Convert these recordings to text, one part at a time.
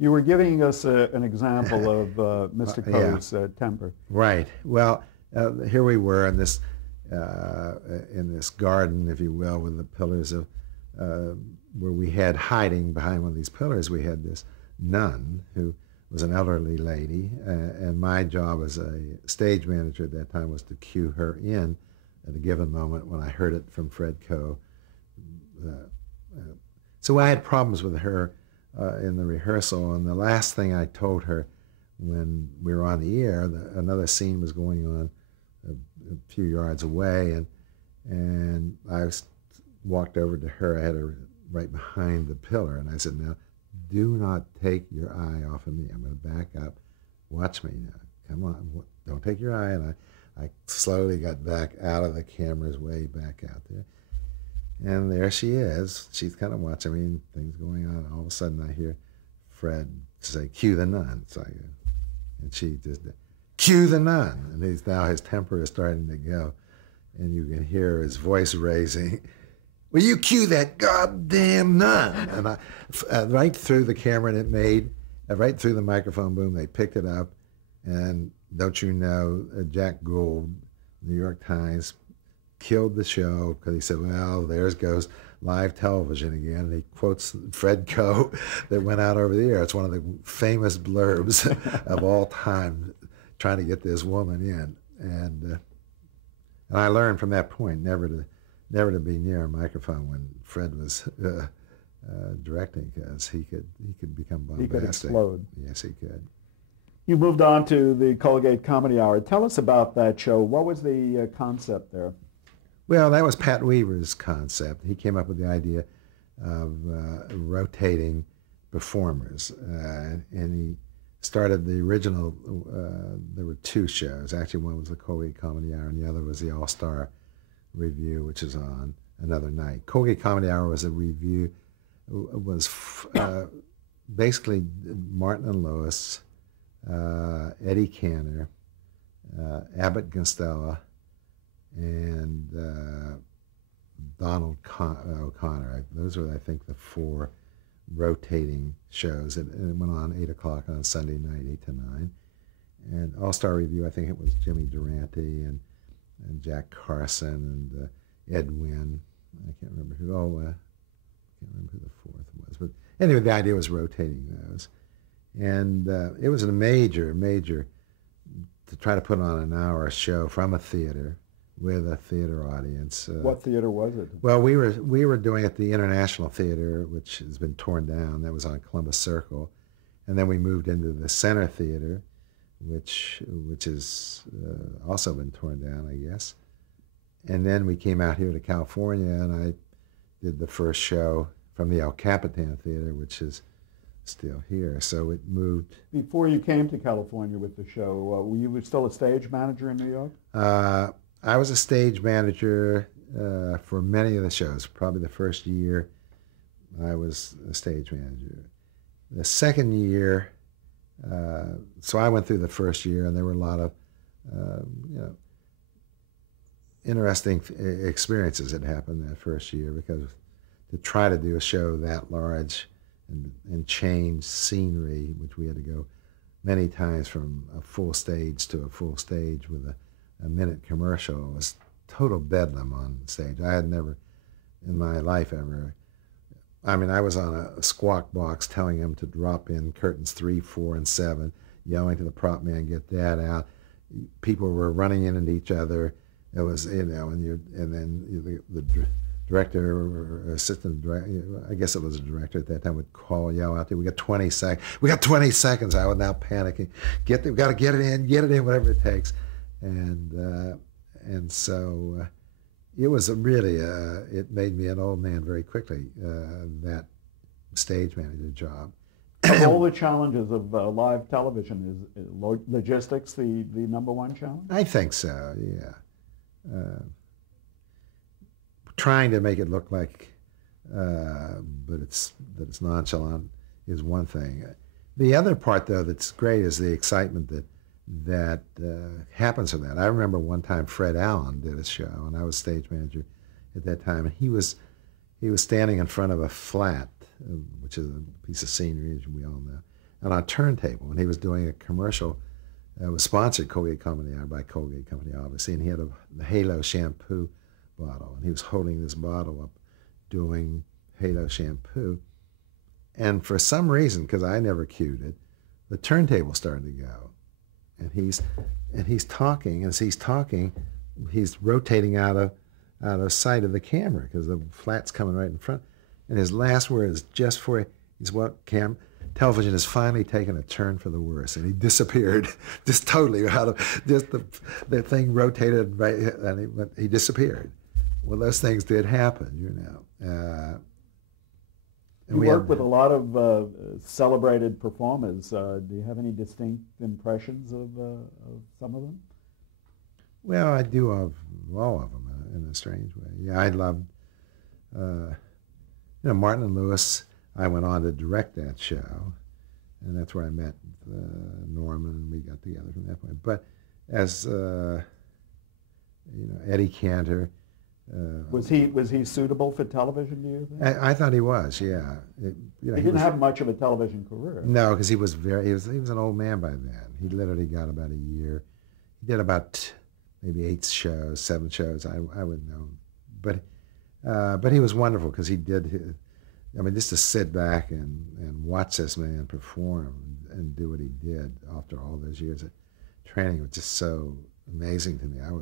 You were giving us an example of Mr. Coe's temper. Right. Well, here we were in this garden, if you will, with the pillars of where we had hiding behind one of these pillars. We had this nun who was an elderly lady, and my job as a stage manager at that time was to cue her in at a given moment when I heard it from Fred Coe. So I had problems with her in the rehearsal, and the last thing I told her when we were on the air, another scene was going on a few yards away, and I walked over to her. I had her right behind the pillar, and I said, "Now, do not take your eye off of me. I'm going to back up. Watch me now. Come on. Don't take your eye." And I slowly got back out of the camera's way back out there. And there she is. She's kind of watching me, and things going on. All of a sudden, I hear Fred say, "Cue the nun." So and she just, "Cue the nun." And now his temper is starting to go. And you can hear his voice raising. "Will you cue that goddamn nun?" And I, right through the camera, and it made, right through the microphone boom, they picked it up. And don't you know, Jack Gould, New York Times, killed the show because he said, "Well, there goes live television again." And he quotes Fred Coe that went out over the air. It's one of the famous blurbs of all time, trying to get this woman in. And I learned from that point never to be near a microphone when Fred was directing, because he could become bombastic. He could explode. Yes, he could. You moved on to the Colgate Comedy Hour. Tell us about that show. What was the concept there? Well, that was Pat Weaver's concept. He came up with the idea of rotating performers, and he started the original. There were two shows. Actually, one was the Colgate Comedy Hour, and the other was the All-Star Review, which is on another night. Colgate Comedy Hour was a review. Was basically Martin and Lois, Eddie Cantor, Abbott Costello, and Donald O'Connor. Those were, I think, the four rotating shows. And it went on 8 o'clock on Sunday night, 8 to 9. And All-Star Review, I think it was Jimmy Durante and Jack Carson and Ed Wynn. I can't remember who. I can't remember who the fourth was. But anyway, the idea was rotating those. And it was a major to try to put on an hour show from a theater with a theater audience. What theater was it? Well, we were doing it at the International Theater, which has been torn down. That was on Columbus Circle. And then we moved into the Center Theater, which has also been torn down, I guess. And then we came out here to California, and I did the first show from the El Capitan Theater, which is still here. So it moved. Before you came to California with the show, were you still a stage manager in New York? I was a stage manager for many of the shows. Probably the first year I was a stage manager. The second year, so I went through the first year, and there were a lot of interesting experiences that happened that first year, because to try to do a show that large and change scenery, which we had to go many times from a full stage to a full stage with a minute commercial, was total bedlam on stage. I had never in my life ever. I mean, I was on a squawk box telling him to drop in curtains 3, 4, and 7, yelling to the prop man, "Get that out." People were running into each other. It was, and then the director or assistant director, I guess it was a director at that time, would yell out there, "We got 20 seconds. We got 20 seconds." I was now panicking. We've got to get it in, whatever it takes. And so it was really, it made me an old man very quickly, that stage manager job. Of all the challenges of live television, is logistics the number one challenge? I think so, yeah. Trying to make it look like, but it's nonchalant is one thing. The other part, though, that's great is the excitement that happens from that. I remember one time Fred Allen did a show, and I was stage manager at that time, and he was standing in front of a flat, which is a piece of scenery, as we all know, on a turntable, and he was doing a commercial. It was sponsored Colgate Company by Colgate Company, obviously, and he had the Halo shampoo bottle, and he was holding this bottle up, doing Halo shampoo, and for some reason, because I never cued it, the turntable started to go, and he's talking. As he's talking, he's rotating out of sight of the camera because the flat's coming right in front. And his last word is just for he's what television has finally taken a turn for the worse, and he disappeared just totally out of just the thing rotated right, and he disappeared. Well, those things did happen, you know. You work with a lot of celebrated performers. Do you have any distinct impressions of some of them? Well, I do of all of them in a strange way. Yeah, I loved, Martin and Lewis. I went on to direct that show, and that's where I met Norman, and we got together from that point. But as Eddie Cantor. Was he suitable for television, do you think? I thought he was, yeah. He didn't have much of a television career. No, because he was an old man by then. He literally got about a year. He did about maybe 8 shows, 7 shows. I wouldn't know, but he was wonderful because he did. Just to sit back and watch this man perform and do what he did after all those years of training was just so amazing to me. I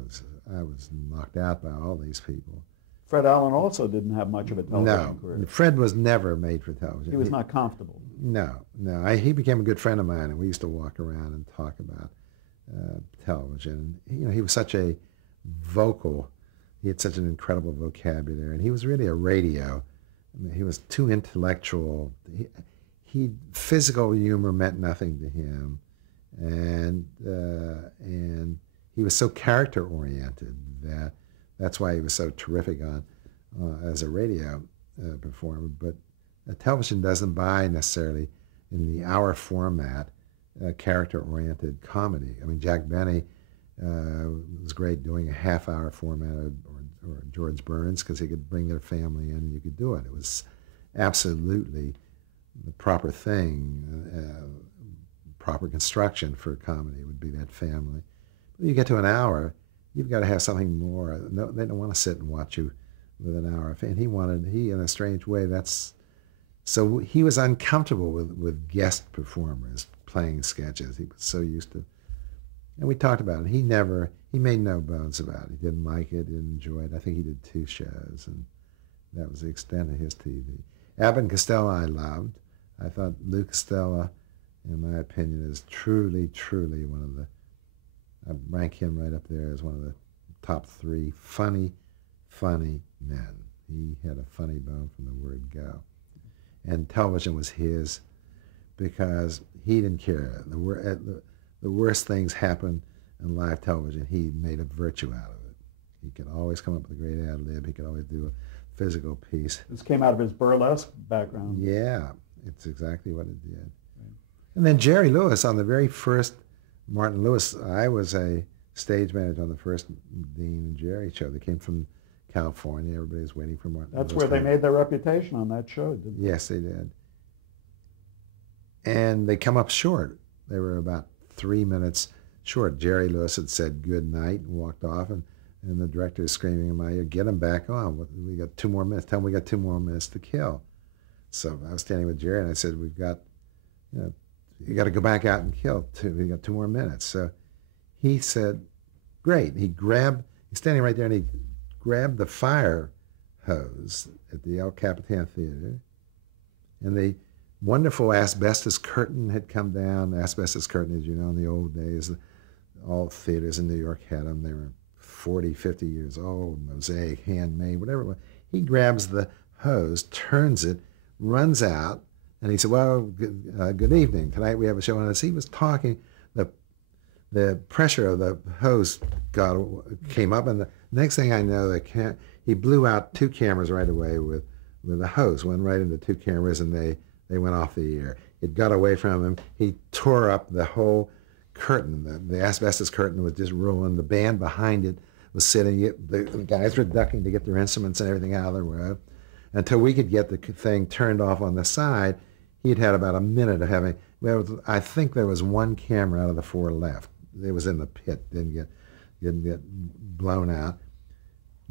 was knocked out by all these people. Fred Allen also didn't have much of a television career. No, Fred was never made for television. He was not comfortable. No. He became a good friend of mine, and we used to walk around and talk about television. He was such a vocal. He had such an incredible vocabulary, and he was really a radio. He was too intellectual. Physical humor meant nothing to him, and he was so character oriented that's why he was so terrific on as a radio performer. But television doesn't buy necessarily in the hour format character oriented comedy. Jack Benny was great doing a half-hour format, or George Burns, because he could bring their family in and you could do it. It was absolutely the proper thing, proper construction for a comedy would be that family. When you get to an hour, you've got to have something more. No, they don't want to sit and watch you with an hour. And he in a strange way, so he was uncomfortable with guest performers playing sketches. He was so used to, and we talked about it. He made no bones about it. He didn't like it, didn't enjoy it. I think he did 2 shows, and that was the extent of his TV. Abbott and Costello I loved. I thought Lou Costello, in my opinion, is truly, truly one of the, I rank him right up there as one of the top 3 funny men. He had a funny bone from the word go. And television was his because he didn't care. The worst things happened in live television. He made a virtue out of it. He could always come up with a great ad lib. He could always do a physical piece. This came out of his burlesque background. Yeah, it's exactly what it did. Right. And then Jerry Lewis on the very first Martin Lewis. I was a stage manager on the first Dean and Jerry show. They came from California. Everybody was waiting for Martin Lewis. That's Lewis. Where they made their reputation on that show, didn't they? Yes, they did. And they come up short. They were about 3 minutes short. Jerry Lewis had said good night and walked off, and the director is screaming in my ear, "Get him back on. We got 2 more minutes. Tell him we got 2 more minutes to kill." So I was standing with Jerry, and I said, "We've got, you got to go back out and kill. We got 2 more minutes." So he said, "Great." He's standing right there, and he grabbed the fire hose at the El Capitan Theater, and the wonderful asbestos curtain had come down. The asbestos curtain, as you know, in the old days, all theaters in New York had them. They were 40, 50 years old, mosaic, handmade, whatever it was. He grabs the hose, turns it, runs out, and he said, "Well, good evening. Tonight we have a show." And as he was talking, the pressure of the hose came up, and the next thing I know, he blew out 2 cameras right away with the hose. Went right into 2 cameras, and they went off the air. It got away from him. He tore up the whole curtain. The asbestos curtain was just ruined. The band behind it was sitting. The guys were ducking to get their instruments and everything out of the way. Until we could get the thing turned off on the side, he'd had about a minute of having I think there was one camera out of the 4 left. It was in the pit, didn't get blown out.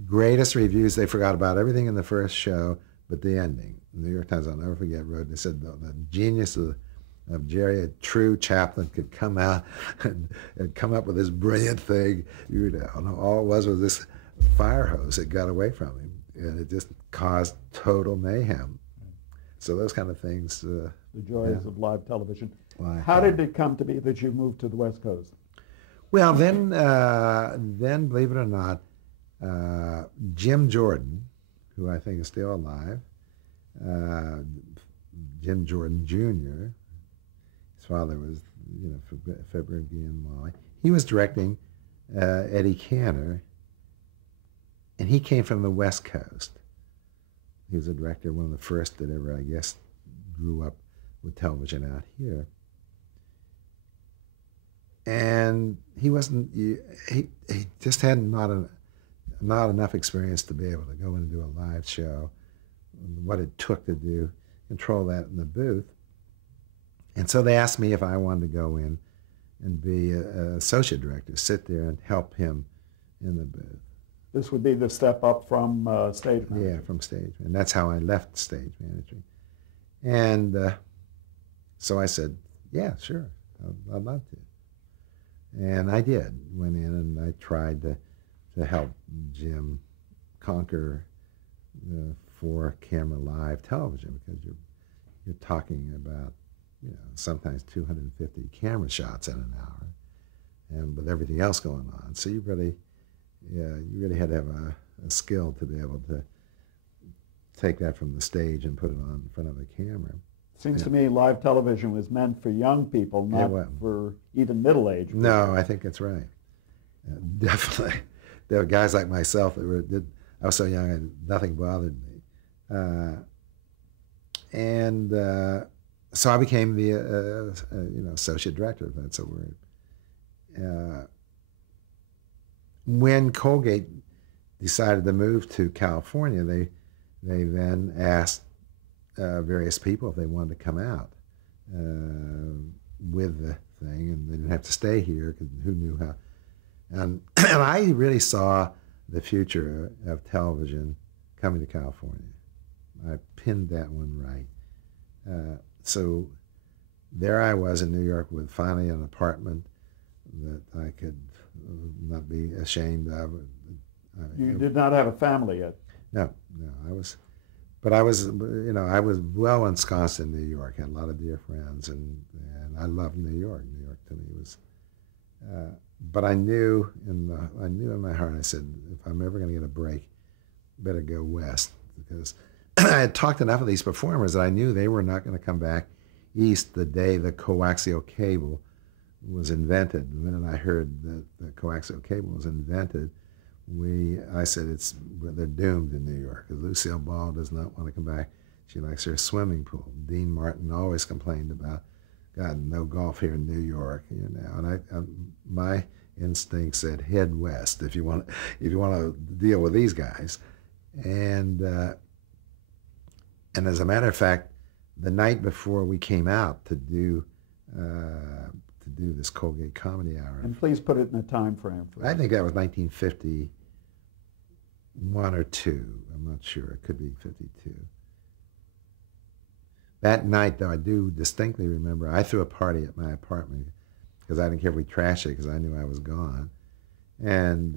Greatest reviews. They forgot about everything in the first show, but the ending. The New York Times, I'll never forget, wrote, they said the genius of Jerry, a true chaplain, could come out and come up with this brilliant thing. You know, all it was this fire hose that got away from him, and it just caused total mayhem. So those kind of things. The joys of live television. Well, how did it come to be that you moved to the West Coast? Well, then believe it or not, Jim Jordan, who I think is still alive, Jim Jordan Jr., his father was, you know, Fabergé and Molly. He was directing Eddie Cantor, and he came from the West Coast. He was a director, one of the first that ever, I guess, grew up with television out here. And he wasn't, he just had not enough experience to be able to go in and do a live show, what it took to control that in the booth. And so they asked me if I wanted to go in and be an associate director, sit there and help him in the booth. This would be the step up from stage manager. Yeah, from stage. And that's how I left stage managing. And so I said, yeah, sure, I'd love to. And I did. Went in and I tried to help Jim conquer 4-camera live television, because you're talking about, you know, sometimes 250 camera shots in an hour, and with everything else going on. So you really had to have a skill to be able to take that from the stage and put it on in front of the camera. Seems to me live television was meant for young people, not for even middle-aged people. No, I think that's right. Definitely. There were guys like myself that I was so young, nothing bothered me. So I became the associate director, if that's a word. When Colgate decided to move to California, they then asked various people if they wanted to come out with the thing, and they didn't have to stay here, because who knew how. And I really saw the future of television coming to California. I pinned that one right. So there I was in New York with finally an apartment that I could not be ashamed of. You did not have a family yet? No, I was well ensconced in New York. I had a lot of dear friends, and I loved New York. New York to me was, but I knew in my heart, I said, if I'm ever going to get a break, I better go west, because I had talked enough of these performers that I knew they were not going to come back east the day the coaxial cable was invented. The minute I heard that the coaxial cable was invented, I said they're doomed in New York, because Lucille Ball does not want to come back. She likes her swimming pool. Dean Martin always complained about, God, no golf here in New York, you know. And my instinct said, head west if you want to deal with these guys. And as a matter of fact, the night before we came out to do this Colgate Comedy Hour. And please put it in a time frame for us. I think that was 1951 or 2. I'm not sure. It could be 52. That night, though, I do distinctly remember I threw a party at my apartment, because I didn't care if we trashed it, because I knew I was gone. And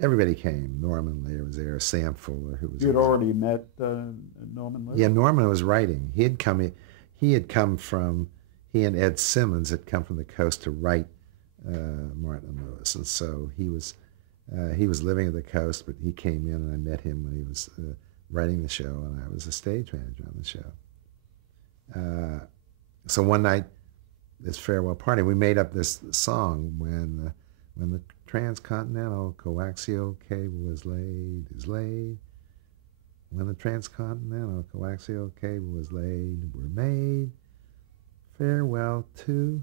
everybody came. Norman Lear was there, Sam Fuller, who was You had already met Norman Lear? Yeah, Norman was writing. He and Ed Simmons had come from the coast to write Martin and Lewis, and so he was living at the coast, but he came in and I met him when he was writing the show, and I was a stage manager on the show. So one night, this farewell party, we made up this song, when the transcontinental coaxial cable is laid. When the transcontinental coaxial cable was laid, we're made. Farewell to.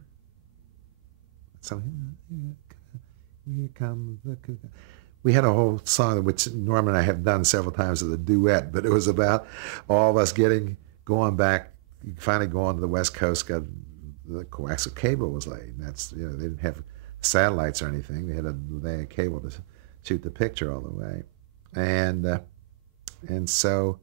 So here comes the. We had a whole song which Norman and I have done several times as a duet, but it was about all of us going back you finally go on to the West Coast, got the coaxial cable was laid. And that's, you know, they didn't have satellites or anything. They had to lay a cable to shoot the picture all the way. And so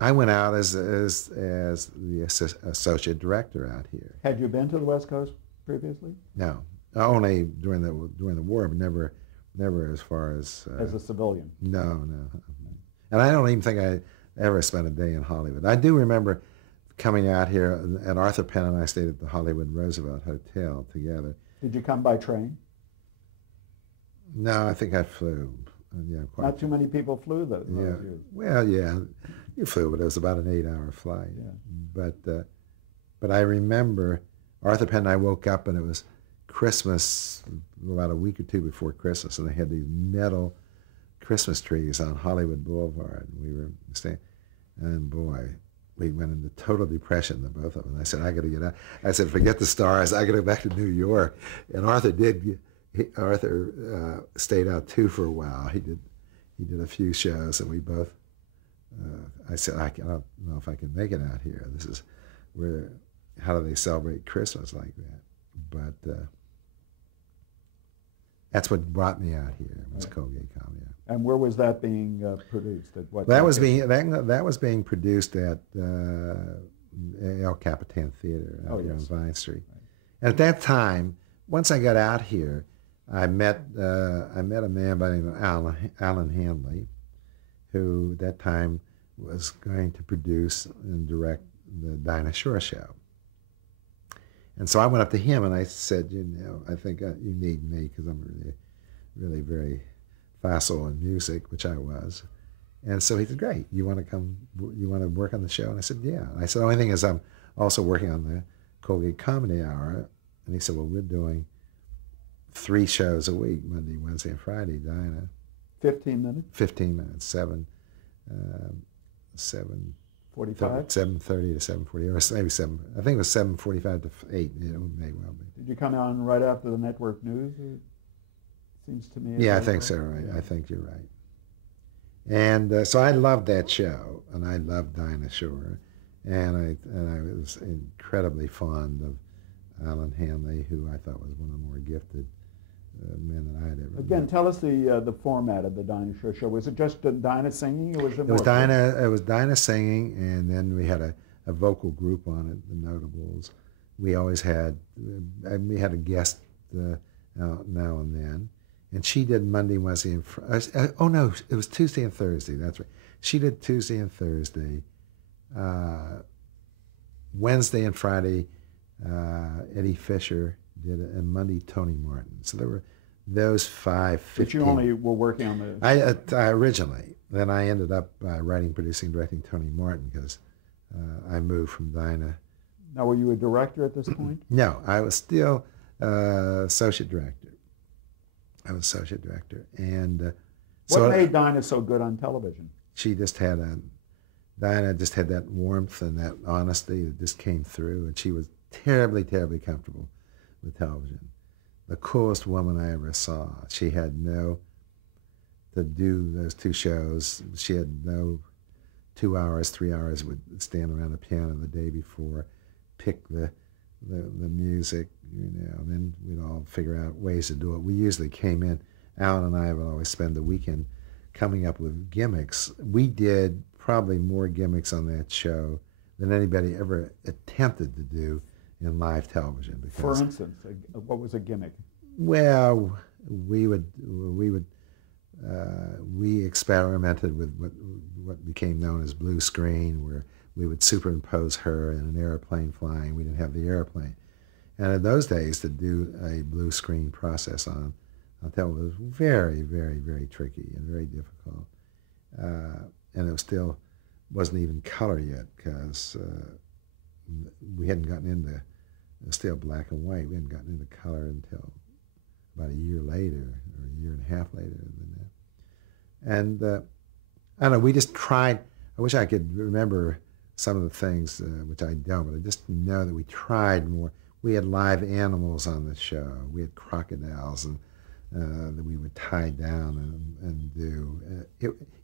I went out as the associate director out here. Had you been to the West Coast previously? No, only during the war, but never as far as a civilian. No, and I don't even think I ever spent a day in Hollywood. I do remember coming out here, and Arthur Penn and I stayed at the Hollywood Roosevelt Hotel together. Did you come by train? No, I think I flew. Yeah, not too many people flew those years. Well, yeah, you flew, but it was about an 8-hour flight. Yeah. But I remember Arthur Penn and I woke up, and it was Christmas, about a week or two before Christmas, and they had these metal Christmas trees on Hollywood Boulevard. We were staying, and boy, we went into total depression, the both of us. And I said, I got to get out. I said, forget the stars. I got to go back to New York. And Arthur did. Arthur stayed out too for a while. He did a few shows, and we both. I said, I don't know if I can make it out here. This is where. How do they celebrate Christmas like that? But that's what brought me out here. It was Colgate Comedy Hour. And where was that being produced? At what that was being produced at El Capitan Theater out here on Vine Street. Right. And at that time, once I got out here, I met a man by the name of Alan Hanley, who at that time was going to produce and direct the Dinah Shore Show. And so I went up to him and I said, you know, I think you need me because I'm really very facile in music, which I was. And so he said, great, you want to come, you want to work on the show? And I said, yeah. And I said, the only thing is I'm also working on the Colgate Comedy Hour. And he said, well, we're doing 3 shows a week, Monday, Wednesday, and Friday, Dinah. 15 minutes? 15 minutes, 7:45 7:30 to 7:40, or maybe 7. I think it was 7:45 to 8. It may well be. Did you come on right after the network news? It seems to me. Yeah, I think so. Right. Yeah. I think you're right. And so I loved that show, and I loved Dinah Shore, and I was incredibly fond of Alan Hanley, who I thought was one of the more gifted men that I had ever met. Tell us the format of the Dinah Shore show. Was it just Dinah singing, or was it more? It was Dinah singing, and then we had a vocal group on it, the Notables. We always had we had a guest now and then, and she did Monday, Wednesday, and oh no, it was Tuesday and Thursday. That's right. She did Tuesday and Thursday. Wednesday and Friday, Eddie Fisher did it, and Monday Tony Martin. So there were those 5. 15. But you only were working on the. I originally. Then I ended up writing, producing, directing Tony Martin because I moved from Dinah. Now, were you a director at this point? No, I was still associate director. And what made Dinah so good on television? She just had Dinah just had that warmth and that honesty that just came through, and she was terribly, terribly comfortable with television. The coolest woman I ever saw. She had to do those 2 shows. She had no 2 hours, 3 hours, would stand around the piano the day before, pick the music, you know, and then we'd all figure out ways to do it. We usually came in, Alan and I would always spend the weekend coming up with gimmicks. We did probably more gimmicks on that show than anybody ever attempted to do in live television. For instance, what was a gimmick? Well, we experimented with what became known as blue screen, where we would superimpose her in an airplane flying. We didn't have the airplane. And in those days, to do a blue screen process on television was very, very, very tricky and very difficult. And it still wasn't even color yet because we hadn't gotten into, it was still black and white. We hadn't gotten into color until about a year later, or a year and a half later than that. And I don't know, we just tried. I wish I could remember some of the things, which I don't, but I just know that we tried more. We had live animals on the show. We had crocodiles and that we would tie down and do.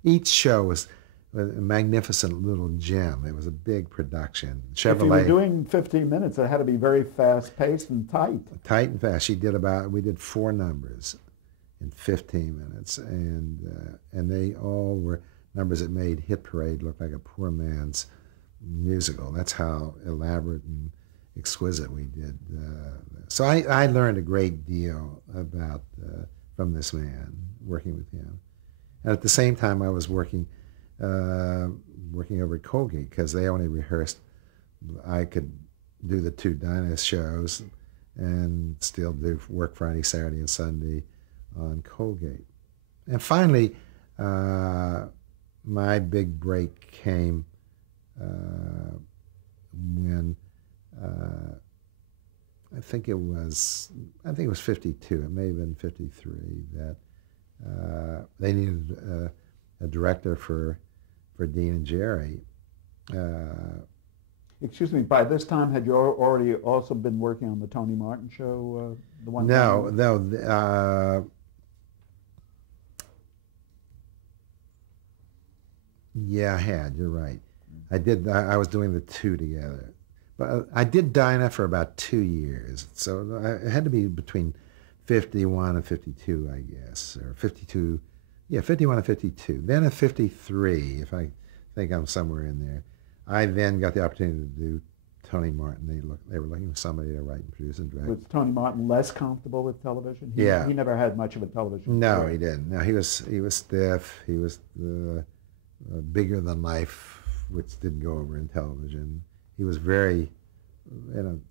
Each show a magnificent little gem. It was a big production. Chevrolet. If you were doing 15 minutes, it had to be very fast-paced and tight. Tight and fast. We did 4 numbers in 15 minutes, and they all were numbers that made Hit Parade look like a poor man's musical. That's how elaborate and exquisite we did. So I learned a great deal about from this man, working with him. And at the same time, I was working over at Colgate, because they only rehearsed. I could do the 2 Dinah shows and still do work Friday, Saturday, and Sunday on Colgate. And finally, my big break came when I think it was 52. It may have been 53 that they needed a director for Dean and Jerry. Excuse me. By this time, had you already also been working on the Tony Martin show? The one. No. Yeah, I had. You're right. I did. I was doing the 2 together, but I did Dinah for about 2 years. So it had to be between 51 and 52, I guess, or 52. Yeah, 51 and 52. Then at 53, if I think I'm somewhere in there, I then got the opportunity to do Tony Martin. They were looking for somebody to write and produce and direct. Was Tony Martin less comfortable with television? Yeah. He never had much of a television No, career. he didn't. No, he was stiff. He was bigger than life, which didn't go over in television. He was very,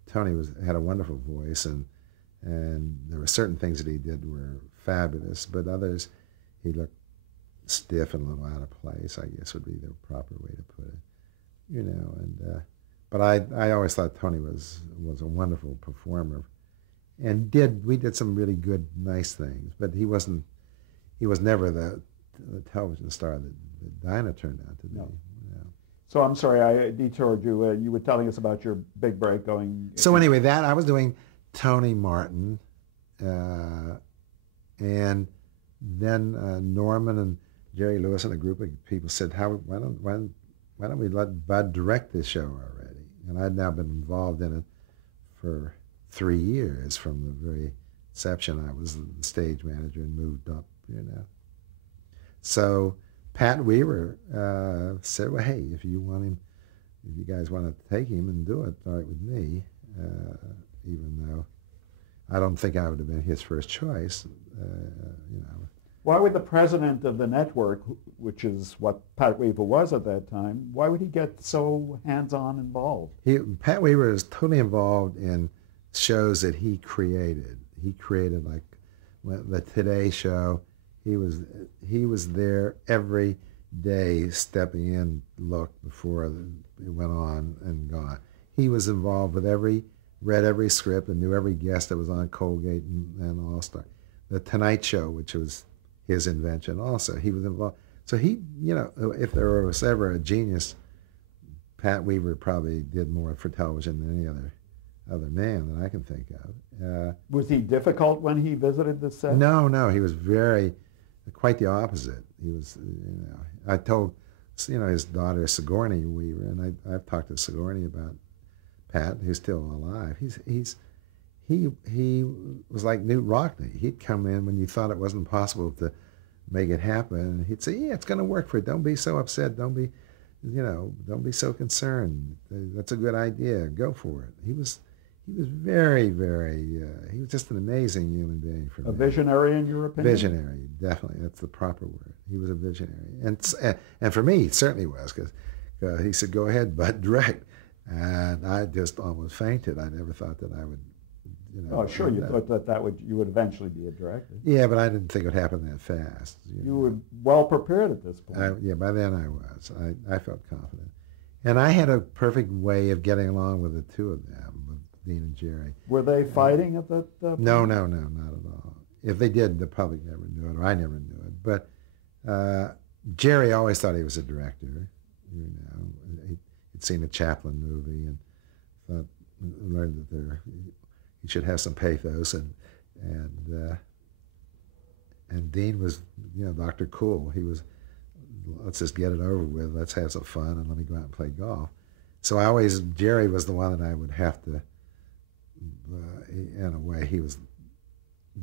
Tony had a wonderful voice, and there were certain things that he did were fabulous, but others he looked stiff and a little out of place, I guess would be the proper way to put it. But I always thought Tony was a wonderful performer, and we did some really good, nice things, but he was never the television star that Dinah turned out to be. No. So I'm sorry, I detoured you. You were telling us about your big break going. So anyway, I was doing Tony Martin, and then Norman and Jerry Lewis and a group of people said, why don't we let Bud direct this show already? And I'd now been involved in it for 3 years. From the very inception, I was the stage manager and moved up, So Pat Weaver said, well, hey, if you guys want to take him and do it, all right with me, even though I don't think I would have been his first choice, Why would the president of the network, which is what Pat Weaver was at that time, why would he get so hands-on involved? Pat Weaver is totally involved in shows that he created. He created, like the Today Show. He was there every day, stepping in, looked before it went on and gone. He was involved with read every script and knew every guest that was on Colgate and All Star. The Tonight Show, which was his invention also, he was involved. So he, if there was ever a genius, Pat Weaver probably did more for television than any other man that I can think of. Was he difficult when he visited the set? No, he was quite the opposite. He was, I told, his daughter Sigourney Weaver, and I've talked to Sigourney about Pat, who's still alive. He was like Newt Rockney. He'd come in when you thought it wasn't possible to make it happen, and he'd say, "Yeah, it's going to work for you. Don't be so upset. Don't be so concerned. That's a good idea. Go for it." He was very, very. He was just an amazing human being for me. A visionary, in your opinion? Visionary, definitely. That's the proper word. He was a visionary, and for me, he certainly was, because he said, "Go ahead, Bud, direct," and I just almost fainted. I never thought that I would. Oh, sure. You thought that you would eventually be a director. Yeah, but I didn't think it would happen that fast. You were well prepared at this point. Yeah, by then I was. I felt confident. And I had a perfect way of getting along with the two of them, with Dean and Jerry. Were they fighting at that point? No, not at all. If they did, the public never knew it, or I never knew it. But Jerry always thought he was a director. He'd seen a Chaplin movie and learned that he should have some pathos, and Dean was, Dr. Cool. He was let's just get it over with. Let's have some fun and let me go out and play golf. So Jerry was the one that I would have to, in a way, he was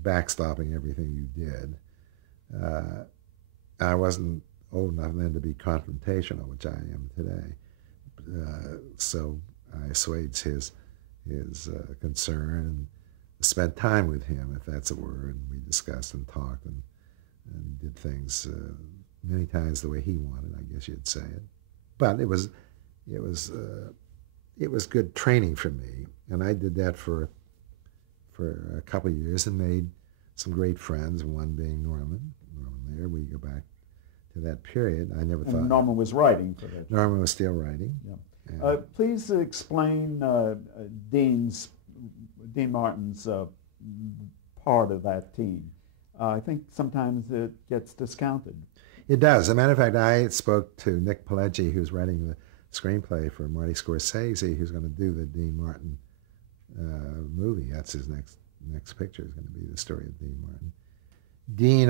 backstopping everything you did. I wasn't old enough then to be confrontational, which I am today. So I assuaged his concern and spent time with him, if that's a word. And we discussed and talked and did things many times the way he wanted, I guess you'd say it. But it was good training for me, and I did that for a couple of years and made some great friends. One being Norman. There we go back to that period. I never thought Norman was writing for that. Norman was still writing. Yeah. Please explain Dean Martin's part of that team. I think sometimes it gets discounted. It does. As a matter of fact, I spoke to Nick Pileggi, who's writing the screenplay for Marty Scorsese, who's going to do the Dean Martin movie. That's his next picture, is going to be the story of Dean Martin. Dean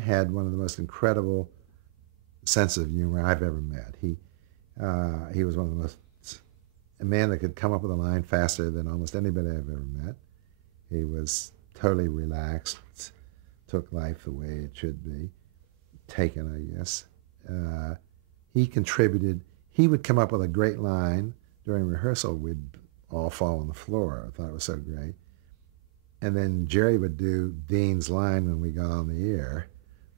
had one of the most incredible sense of humor I've ever met. He was one of the most, a man that could come up with a line faster than almost anybody I've ever met. He was totally relaxed, took life the way it should be taken, I guess. He contributed. He would come up with a great line during rehearsal. We'd all fall on the floor. I thought it was so great. And then Jerry would do Dean's line when we got on the air,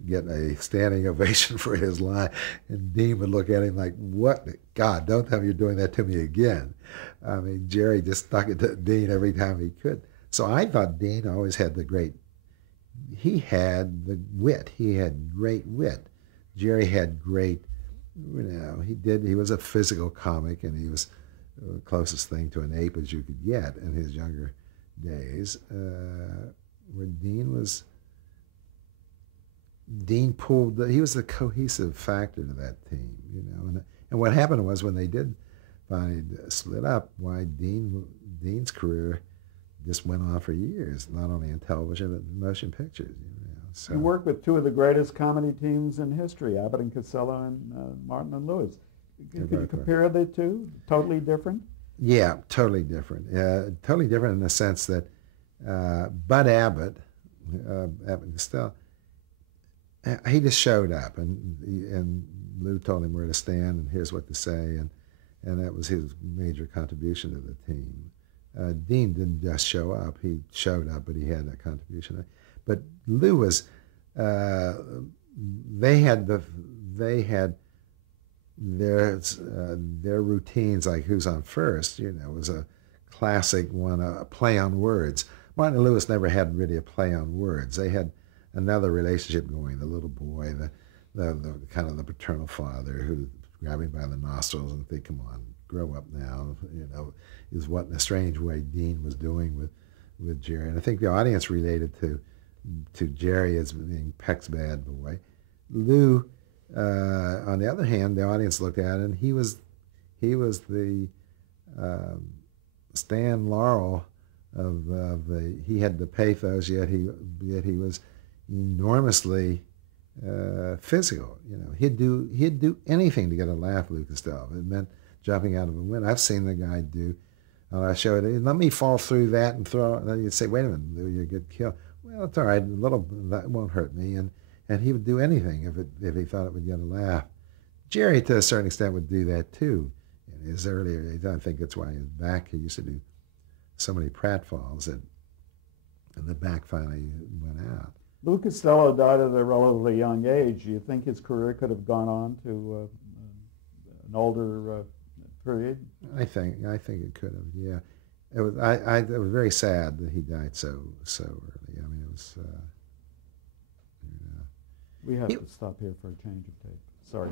get a standing ovation for his line. And Dean would look at him like, what? God, don't tell me you're doing that to me again. I mean, Jerry just stuck it to Dean every time he could. So I thought Dean always had he had the wit. He had great wit. Jerry had great, he was a physical comic, and he was the closest thing to an ape as you could get in his younger days, where Dean was he was the cohesive factor to that team, and what happened was when they did finally split up, Dean's career just went on for years, not only in television but in motion pictures. So you worked with two of the greatest comedy teams in history, Abbott and Costello and Martin and Lewis. Could you compare the two? Totally different? Yeah, totally different. Totally different in the sense that Bud Abbott, Abbott Costello, he just showed up, and Lou told him where to stand and here's what to say, and that was his major contribution to the team. Dean didn't just show up; he showed up, but he had that contribution. But Lou was, they had their routines, like Who's on First, was a classic one, a play on words. Martin and Lewis never had really a play on words. They had another relationship going, the little boy, the kind of the paternal father who grabbed him by the nostrils and think, come on, grow up now, is what in a strange way Dean was doing with Jerry. And I think the audience related to Jerry as being Peck's bad boy. Lou, on the other hand, the audience looked at it, and he was the Stan Laurel he had the pathos, yet he was enormously physical. He'd do anything to get a laugh, Lou Costello. It meant jumping out of a window. I've seen the guy do. I showed it. Let me fall through that and throw it. And then you'd say, "Wait a minute, Lou, you get killed." Well, it's all right. That won't hurt me. And he would do anything if he thought it would get a laugh. Jerry, to a certain extent, would do that too. In his earlier days, I think that's why his back, he used to do so many pratfalls and the back finally went out. Lou Costello died at a relatively young age. Do you think his career could have gone on to an older period? I think it could have. Yeah, it was. It was very sad that he died so early. I mean, it was. We have to stop here for a change of tape. Sorry.